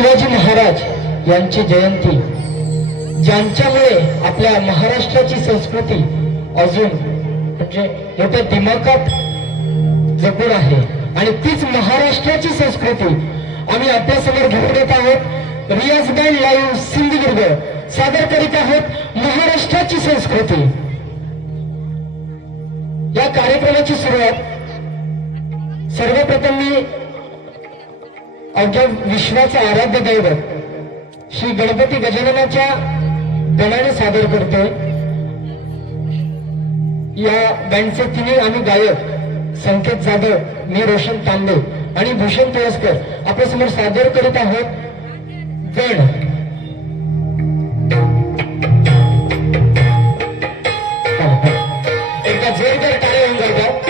शिवाजी महाराज यांची जयंती, ज्यांच्यामुळे आपल्या महाराष्ट्राची संस्कृती अजून म्हणजे मोठ्या दिमागात जपून आहे आणि तीच महाराष्ट्राची संस्कृती आम्ही आपल्या समोर घेऊन येत आहोत। रियाज बँड लाईव्ह सिंधुदुर्ग सादर करीत आहोत महाराष्ट्राची संस्कृती। या कार्यक्रमाची सुरुवात सर्वप्रथम मी अवघ्या विश्वाचा आराध्य दैवत श्री गणपती गजाननाच्या गणाने सादर करतोय। या बँडचे तिन्ही आम्ही गायक संकेत जाधव, मी रोशन तांबे आणि भूषण तुळसकर आपल्या समोर सादर करीत आहोत गण। एकदा जोरदार टाळ्या होऊन जातात।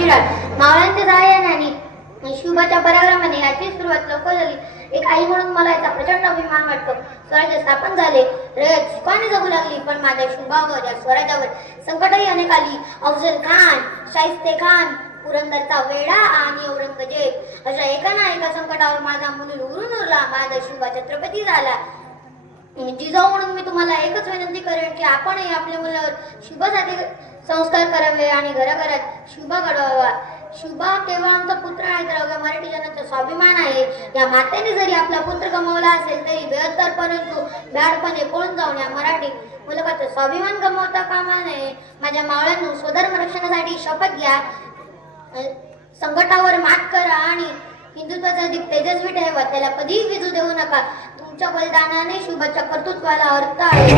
शिवाजीराज मावळ्यांच्या सहाय्याने शिवबाच्या पराक्रमाने याची सुरुवात लवकर झाली. एक आई म्हणून मला याचा प्रचंड अभिमान वाटतो. स्वराज्य स्थापन झाले, रयत सुखाने जगू लागली, पण माझ्या शुभावर या स्वराज्यावर संकटही अनेक आली. अफजल खान, शाहिस्ते खान, पुरंदरचा वेढा आणि औरंगजेब अशा एका ना एका संकटावर माझा मुलगा उरून उरला. माझा शुभा छत्रपती झाला. जिजाऊ म्हणून मी तुम्हाला एकच विनंती करेन की आपणही आपल्या मुलावर शुभासाठी संस्कार करावे आणि घराघरात शुभा घडवावा. शुभा केवळ आमचा पुत्र आहे तर अवघ्या मराठी जनाचा स्वाभिमान आहे. या मातेने जरी आपला पुत्र गमावला असेल तरी बेहत्तर परंतु बॅडपणे पळून जाऊन या मराठी मुलगाचा स्वाभिमान गमावता कामा नये. माझ्या मावळ्यांनो, स्वधर्म रक्षणासाठी शपथ घ्या, संकटावर मात करा आणि हिंदुत्वाचा दीप तेजस्वी ठेवा. त्याला कधीही विजू देऊ नका. तुमच्या बलिदानाने शुभाच्या कर्तृत्वाला अर्थ आहे.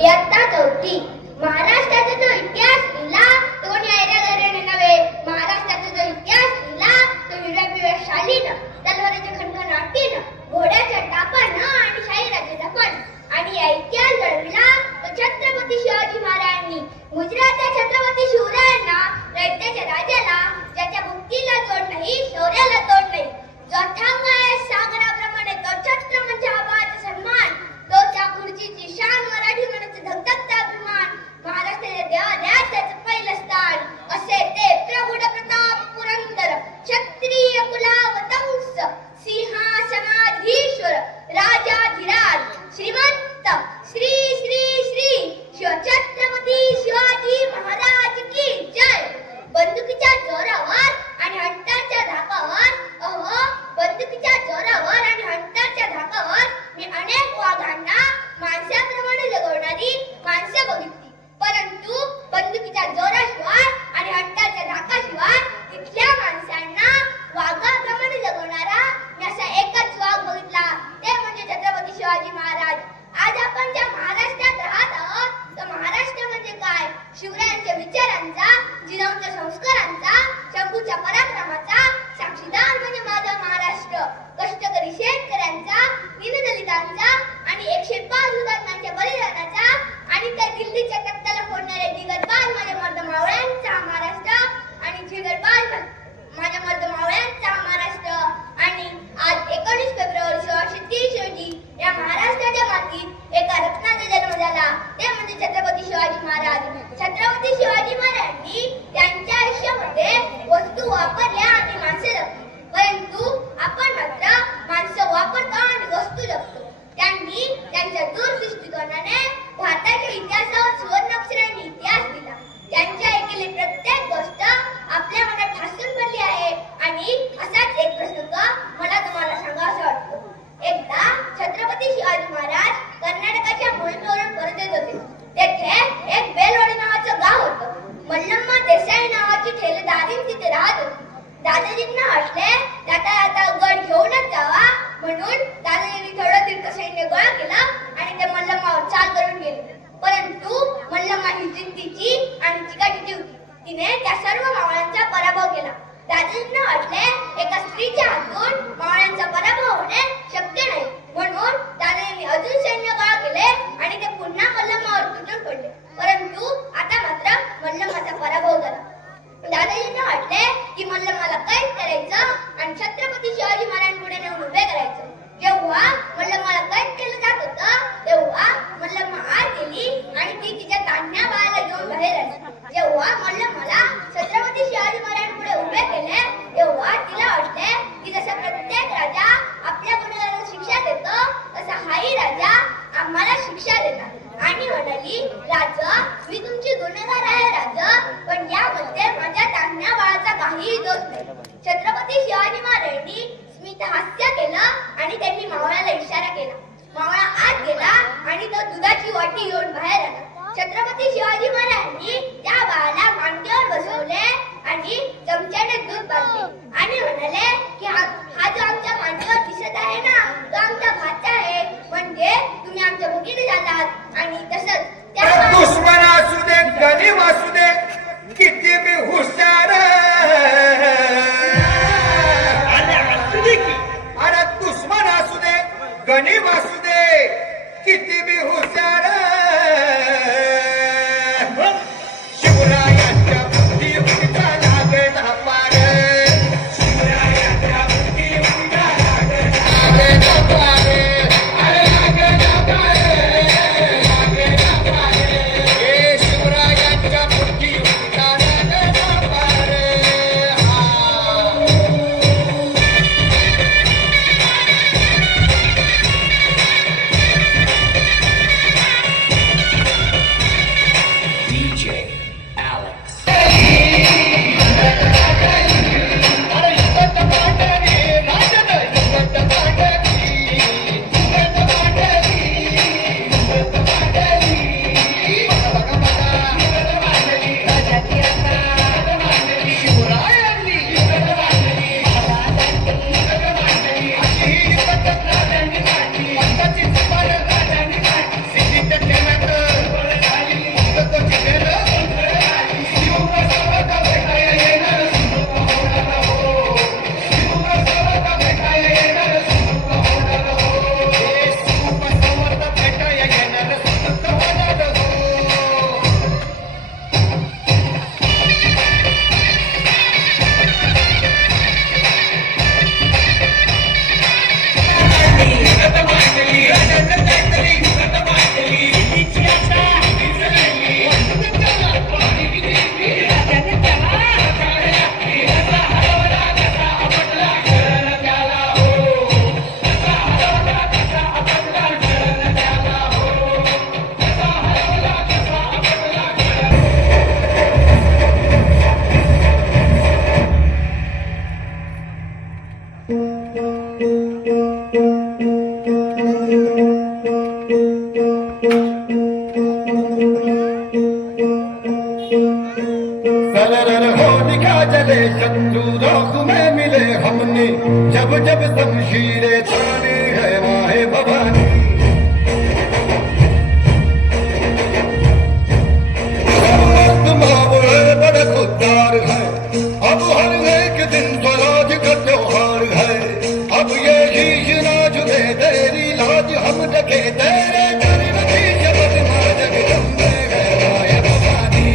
इयत्ता चौथी. महाराष्ट्राचा जो इतिहास लिहिला तो न्यायनगरीने नव्हे. महाराष्ट्राचा जो इतिहास लिहिला तो हिरव्या पिवळ्या शालीनं, तलवारीच्या खणखणाटीनं, घोड्याच्या टापानं आणि शाहिराचे धपण. आणि या इतिहास घडविला तो छत्रपती शिवाजी महाराजांनी. गुजरातच्या छत्रपती शिवरायांना, दैत्याच्या राजाला, ज्याच्या भक्तीला तोड नाही, शौर्याला तोड नाही, जो अथांग आहे सागराप्रमाणे, तो छत्र म्हणजे आबाचा सन्मान, तो त्या खुर्चीची शान, मराठी मनाचं धगधगता अभिमान, महाराष्ट्राच्या देवालयात त्याचं पहिलं स्थान. असे ते प्रौढ प्रताप पुरंदर, क्षत्रिय कुलावतंस, सिंहासनाधीश्वर, राजाधिराज, श्रीमंत श्री श्री श्री शिवछत्रपती शिवाजी महाराज की जय. बंदुकीच्या जोरावर आणि हंटाच्या धाकावर, अहो बंदुकीच्या जोरावर आणि हंटाच्या धाकावर मी अनेक वाघांना माणसाप्रमाणे जगवणारी माणसे बघितली, परंतु बंदुकीच्या जोराशिवाय आणि हंटाच्या धाकाशिवाय तिथल्या माणसांना वाघाप्रमाणे जगवणारा मी असा एकच वाघ बघितला, ते म्हणजे छत्रपती शिवाजी महाराज. आज आपण ज्या महाराष्ट्रात राहत आहोत तो महाराष्ट्र म्हणजे काय? शिवरायांच्या विचारांचा, जिजाऊंच्या संस्कारांचा, शंभूच्या पराक्रमाचा साक्षीदार म्हणजे माझा महाराष्ट्र. कष्टकरी शेतकऱ्यांचा, दीनदलितांचा आणि 105 हुतात्म्यांच्या बलिदानाचा आणि त्या दिल्लीच्या तख्ताला फोडणाऱ्या जिगरबाज माझ्या मर्द मावळ्यांचा महाराष्ट्र आणि जिगरबाज माझ्या मर्द मावळ्यांचा महाराष्ट्र. आणि आज 19 फेब्रुवारी 1630 रोजी या महाराष्ट्राच्या मातीत एका रत्नाचा जन्म झाला, ते म्हणजे छत्रपती शिवाजी महाराज. छत्रपती शिवाजी महाराजांनी त्यांच्या आयुष्यामध्ये वस्तू वापरल्या आणि माणसे जपली, परंतु आपण मात्र माणसं वापरतो आणि वस्तू जपतो. त्यांनी त्यांच्या दूरदृष्टिकोनाने भारताच्या इतिहासावर सुवर्णाक्षरांनी इतिहास दिला. त्यांच्या ऐकलेली प्रत्येक गोष्ट आपल्या मनात ठासून पडली आहे. आणि असाच एक प्रसंग मला तुम्हाला सांगावासा वाटतो. एकदा छत्रपती शिवाजी महाराज कर्नाटकाच्या मोहिमेवरून परत येत होते. तेथे एक बेलवाडी नावाचं गाव होतं. मल्लम्मा देसाई नावाची ठेलेदारी तिथे राहत होती. दादाजींना वाटले त्याचा आता गड घेऊनच जावा, म्हणून दादाजींनी थोडं तीर्थ सैन्य गोळा केला आणि ते मल्लम्मावर चाल करून गेले. परंतु मल्लम्मा ही जिद्दीची आणि चिकाटीची होती. तिने त्या सर्व मावळ्यांचा पराभव केला. दादाजींना वाटले एका स्त्रीच्या हातून मावळ्यांचा पराभव होणे शक्य नाही, म्हणून दादाजींनी अजून सैन्य गोळा केले आणि ते पुन्हा मल्लम्मावर तुटून पडले. परंतु आता मात्र मल्लम्माचा पराभव झाला. दादाजींना वाटले की मल्लम्माला कैद करायचं आणि छत्रपती शिवाजी महाराजांपुढे नेऊन उभे करायचं. जेव्हा मल्लम्माला कैद केलं जात होतं तेव्हा मल्लम्मा आत गेली आणि ती तिच्या तान्ह्या बाळाला घेऊन बाहेर आली. जेव्हा मल्लम्माला छत्रपती शिवाजी महाराजांपुढे उभे केले तेव्हा तिला वाटले की जसा प्रत्येक राजा म्हणजे तुम्ही आमच्या भगिनी झालात आणि तसंच अरे दुश्मन असू दे गनीम असू दे किती बी हुशार अरे दुश्मन असू दे गनीम असू दे किती बी हुशार शिवरायांच्या बुद्धीचा लागे ना पार शिवरायांच्या बुद्धीचा लागे ना पार अरे लागे ना पार लागे ना पार हे शिवरायांच्या बुद्धीचा लागे ना पार DJ Alex. सरर होलिका जले शत्रु रोग में मिले हमने जब जब शमशीरें ताने है माहे भवानी मर्द मावड़े बड़े खुददार है अब हर एक दिन स्वराज का त्योहार है अब ये शीश नाज दे तेरी लाज हम रखे तेरे दरबार जगत मां जगदम्बे है माहे भवानी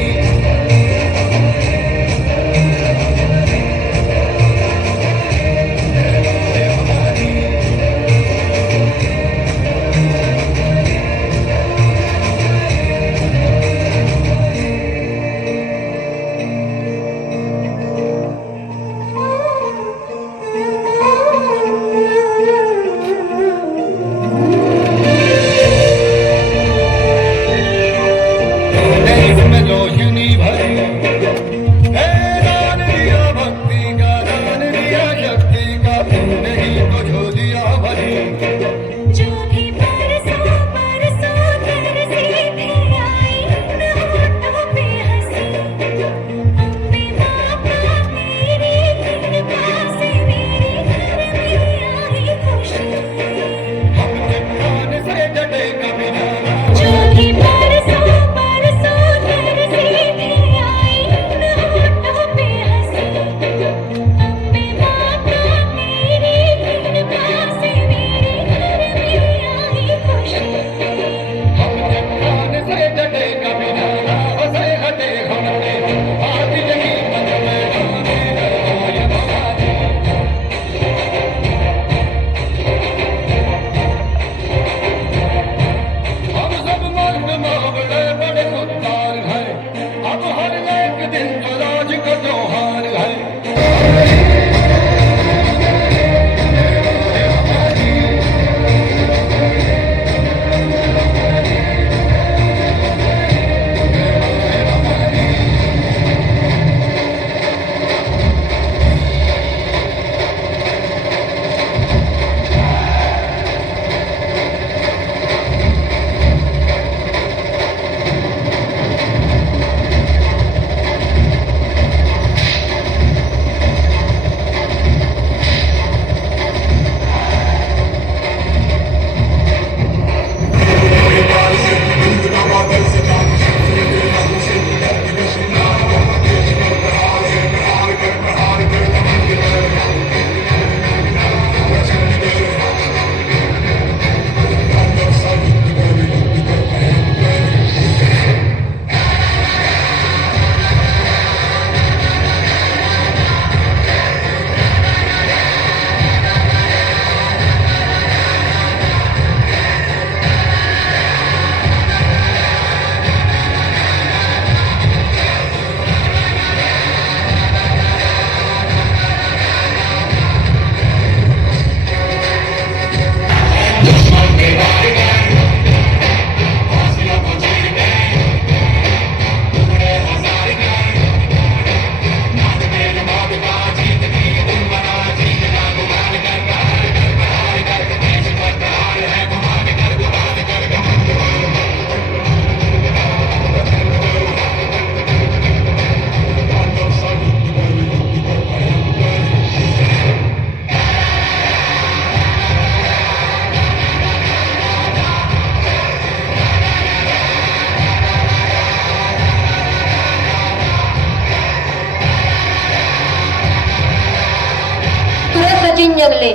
जगले.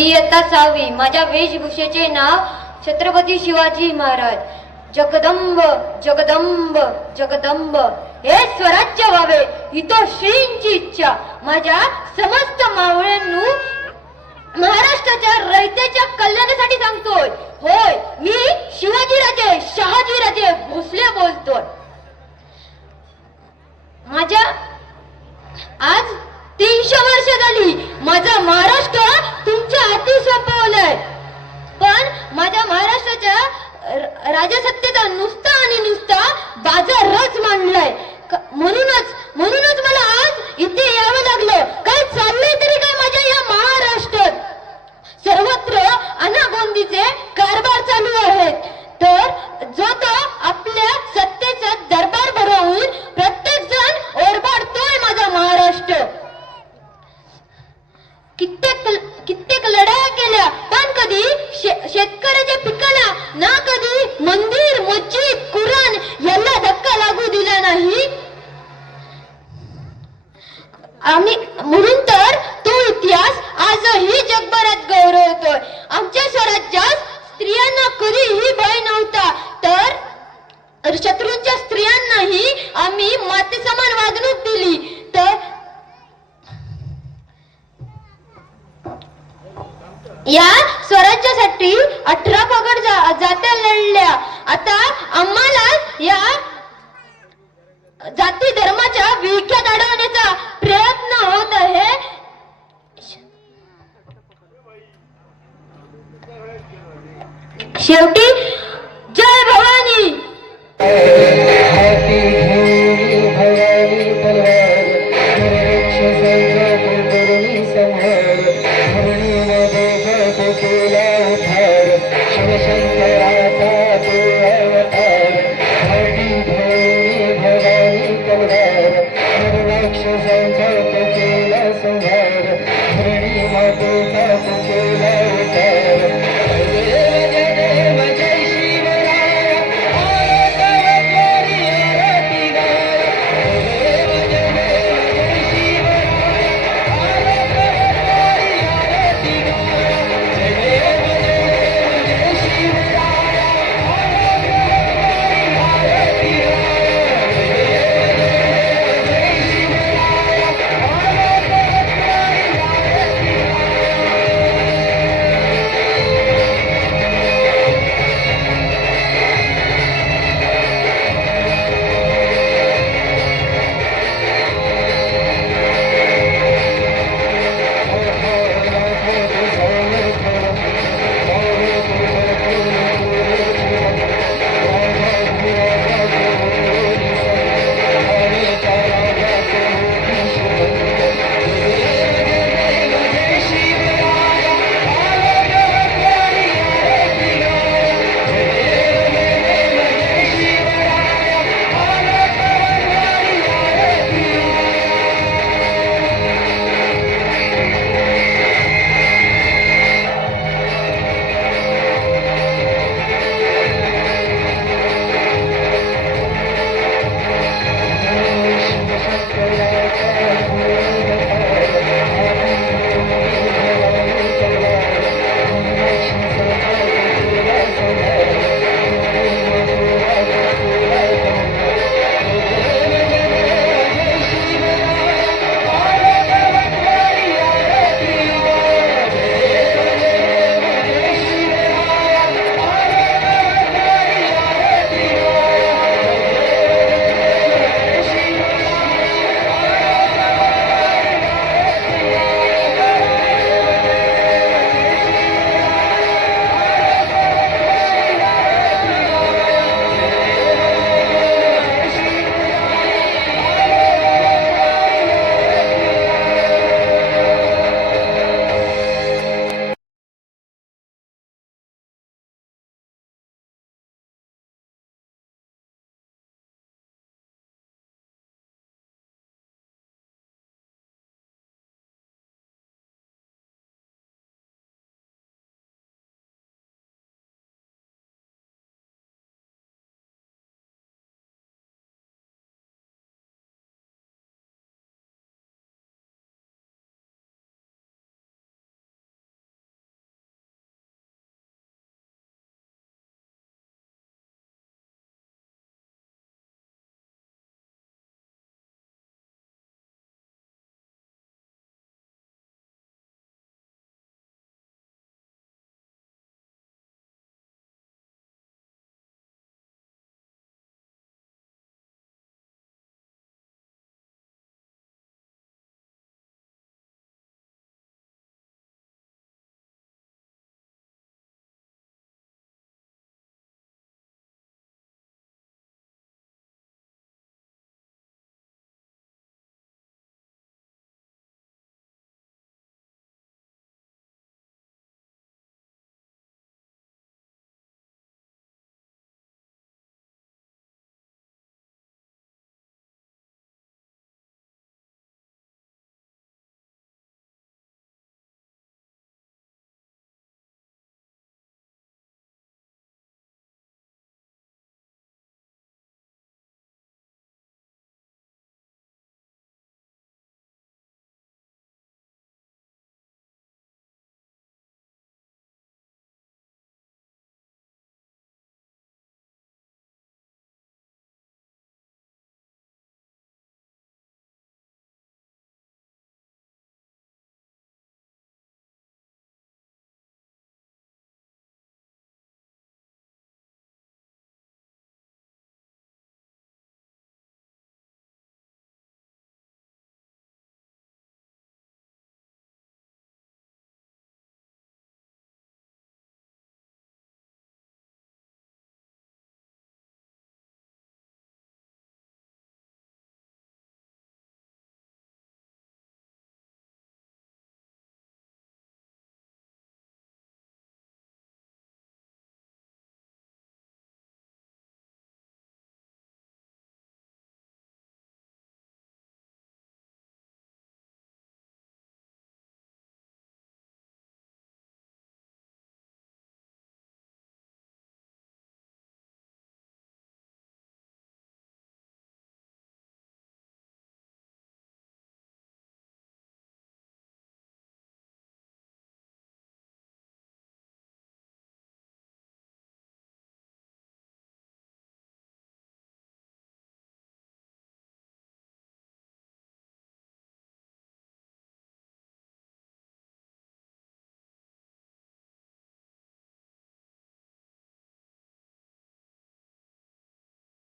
इयत्ता 6वी. माझ्या वेशभूषेचे नाव छत्रपती शिवाजी महाराज. जगदंब जगदंब जगदंब हे स्वराज्य व्हावे ही तो श्रींची इच्छा. माझ्या समस्त मावळ्यांनू महाराष्ट्राच्या रयतेच्या कल्याणासाठी सांगतोय. होय, मी शिवाजीराजे शहाजीराजे भोसले बोलतोय. माझ्या आज 300 वर्ष झाली माझा महाराष्ट्र तुमच्या हाती सोपवलाय. पण माझ्या महाराष्ट्राच्या राजसत्तेचा नुसता आणि नुसता बाजारच मांडलाय. म्हणूनच मला आज इथे यावं लागलं. काय चाललंय तरी काय माझ्या या महाराष्ट्रात? सर्वत्र अनागोंदीचे कारभार चालू आहेत. तर जो तो आपल्या सत्तेचा दरबार भरवून प्रत्येक जण ओरबाडतोय माझा महाराष्ट्र. कित्येक लढाया केल्या, पण कधी शेतकऱ्याच्या पिकाला ना कधी मंदिर मस्जिद कुराण यांना धक्का लागू दिला नाही. म्हणून तर तो इतिहास आजही जगभरात गौरवतोय. आमच्या स्वराज्यात स्त्रियांना कधीही भय नव्हता. तर शत्रूंच्या स्त्रियांनाही आम्ही मातेसमान वागणूक दिली. तर या स्वराज्यासाठी 18 पगड जात्या लढल्या. आता आम्हाला या जाती धर्माच्या विख्यात अडवण्याचा प्रयत्न होत आहे. शेवटी